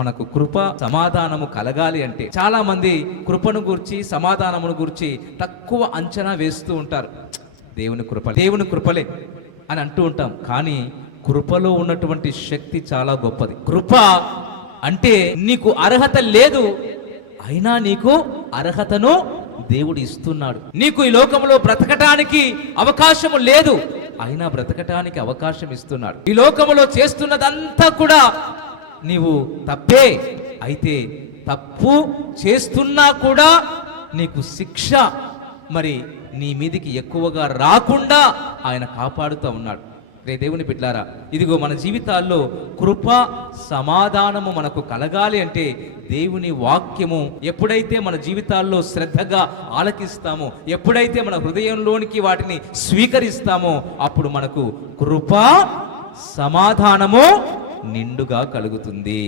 మనకు కృప సమాధానము కలగాలి అంటే చాలా మంది కృపను గురించి సమాధానమును గురించి తక్కువ అంచనా వేస్తూ ఉంటారు. దేవుని కృపలే అని అంటూ ఉంటాం. కానీ కృపలో ఉన్నటువంటి శక్తి చాలా గొప్పది. కృప అంటే నీకు అర్హత లేదు, అయినా నీకు అర్హతను దేవుడు ఇస్తున్నాడు. నీకు ఈ లోకంలో బ్రతకటానికి అవకాశము లేదు, అయినా బ్రతకటానికి అవకాశం ఇస్తున్నాడు. ఈ లోకములో చేస్తున్నదంతా కూడా నీవు తప్పే, అయితే తప్పు చేస్తున్నా కూడా నీకు శిక్ష మరి నీ మీదికి ఎక్కువగా రాకుండా ఆయన కాపాడుతూ ఉన్నాడు. రే దేవుని బిడ్డలారా, ఇదిగో మన జీవితాల్లో కృప సమాధానము మనకు కలగాలి అంటే దేవుని వాక్యము ఎప్పుడైతే మన జీవితాల్లో శ్రద్ధగా ఆలకిస్తామో, ఎప్పుడైతే మన హృదయంలోనికి వాటిని స్వీకరిస్తామో, అప్పుడు మనకు కృప సమాధానము నిండుగా కలుగుతుంది.